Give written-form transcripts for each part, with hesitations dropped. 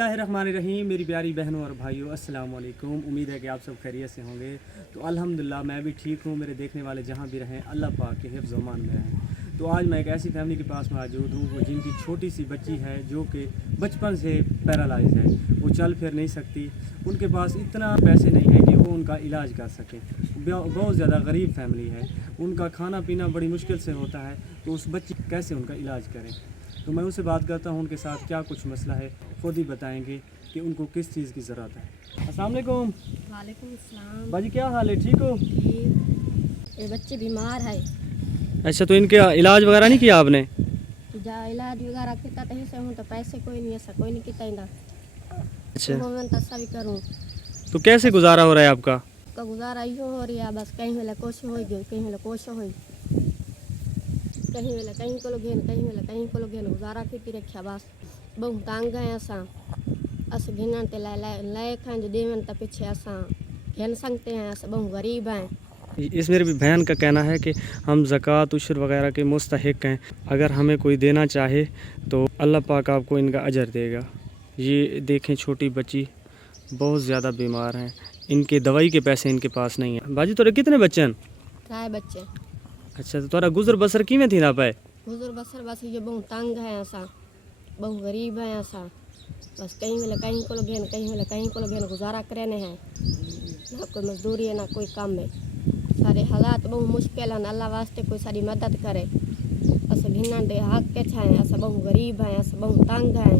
बिस्मिल्लाहिर्रहमानिर्रहीम। मेरी प्यारी बहनों और भाइयों, अस्सलाम वालेकुम। उम्मीद है कि आप सब खैरियत से होंगे। तो अल्हम्दुलिल्लाह मैं भी ठीक हूँ। मेरे देखने वाले जहाँ भी रहें, अल्लाह पाक के हिफ्ज़ व अमान में रहें। तो आज मैं एक ऐसी फैमिली के पास मौजूद हूँ जिनकी छोटी सी बच्ची है जो कि बचपन से पैरालाइज है, वो चल फिर नहीं सकती। उनके पास इतना पैसे नहीं है कि वो उनका इलाज कर सकें। बहुत ज़्यादा गरीब फैमिली है, उनका खाना पीना बड़ी मुश्किल से होता है। तो उस बच्ची कैसे उनका इलाज करें, तो मैं उनसे बात करता हूँ। उनके साथ क्या कुछ मसला है, खुद ही बताएंगे कि उनको किस चीज़ की ज़रूरत है। अस्सलाम वालेकुम। वालेकुम अस्सलाम। बाजी क्या हाल है, ठीक हो? ये बच्चे बीमार है। अच्छा, तो इनके इलाज वगैरह नहीं किया आपने? जा इलाज वगैरह किता तही से हूँ तो पैसे कोई नहीं, ऐसा कोई नहीं किता इंदा। अच्छा, तो मैं तस्सा भी करूँ तो कैसे गुजारा हो रहा है आपका? का गुजारा यो हो रही है, बस कहीं वेला कोश हो गई, कहीं वेला कोश हो, कहीं वेला कहीं को घेन, कहीं वेला कहीं को घेन, गुजारा की रखा बस। बहु तंग है अस घिनन ते लाए खाएं जो देवन त पीछे असा घेन सकते हैं, अस बहु गरीब हैं। इस मेरे भी बहन का कहना है कि हम ज़कात उशर वगैरह के मुस्तहिक हैं। अगर हमें कोई देना चाहे तो अल्लाह पाक आपको इनका अजर देगा। ये देखें, छोटी बच्ची बहुत ज़्यादा बीमार हैं, इनके दवाई के पैसे इनके पास नहीं हैं। बाजी तोरे कितने बच्चे हैं? राय बच्चे अच्छा, तो तोरा गुजर बसर किमें थी ना पाए? हुजूर बसर बस ये बहु तंग है असा, बहु गरीब है असा, बस कहीं वेला कहीं को घेन, कहीं वेला कहीं को घेन, गुजारा करने हैं। ना कोई मजदूरी है, ना कोई काम है। सारे हालात बहु मुश्किल हैं। अल्लाह वास्ते कोई सारी मदद करे। अस घिना दे हक के छाएँ, अस बहु गरीब हैं, अस बहु तंग हैं।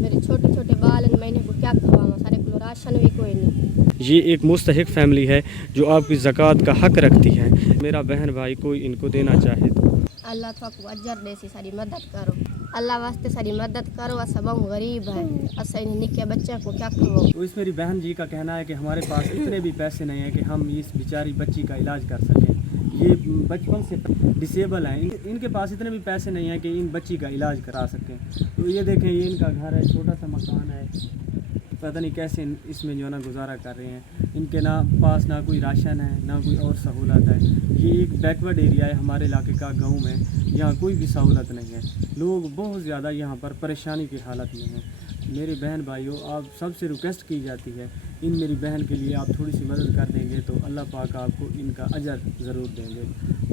मेरे छोटे छोटे बाल हैं, मैंने को क्या खवाऊँ, सारे को राशन भी कोई नहीं। ये एक मुस्तहिक फैमिली है जो आपकी ज़कात का हक रखती है। मेरा बहन भाई कोई इनको देना चाहे तो अल्लाह थोक अजर दे सी, सारी मदद करो। अल्लाह वास्ते सारी मदद करो। अस बहु गरीब है, अस इन निके बच्चे को क्या खवाऊँ। तो इस मेरी बहन जी का कहना है कि हमारे पास इतने भी पैसे नहीं हैं कि हम इस बेचारी बच्ची का इलाज कर सकें। ये बचपन से डिसेबल हैं, इनके पास इतने भी पैसे नहीं हैं कि इन बच्ची का इलाज करा सकें। तो ये देखें, ये इनका घर है, छोटा सा मकान है, पता नहीं कैसे इसमें जो है ना गुजारा कर रहे हैं। इनके पास ना कोई राशन है, ना कोई और सहूलत है। ये एक बैकवर्ड एरिया है हमारे इलाके का, गाँव में यहाँ कोई भी सहूलत नहीं है। लोग बहुत ज़्यादा यहाँ पर परेशानी की हालत में हैं। मेरे बहन भाइयों, आप सबसे रिक्वेस्ट की जाती है, इन मेरी बहन के लिए आप थोड़ी सी मदद कर देंगे तो अल्लाह पाक आपको इनका अजर ज़रूर देंगे।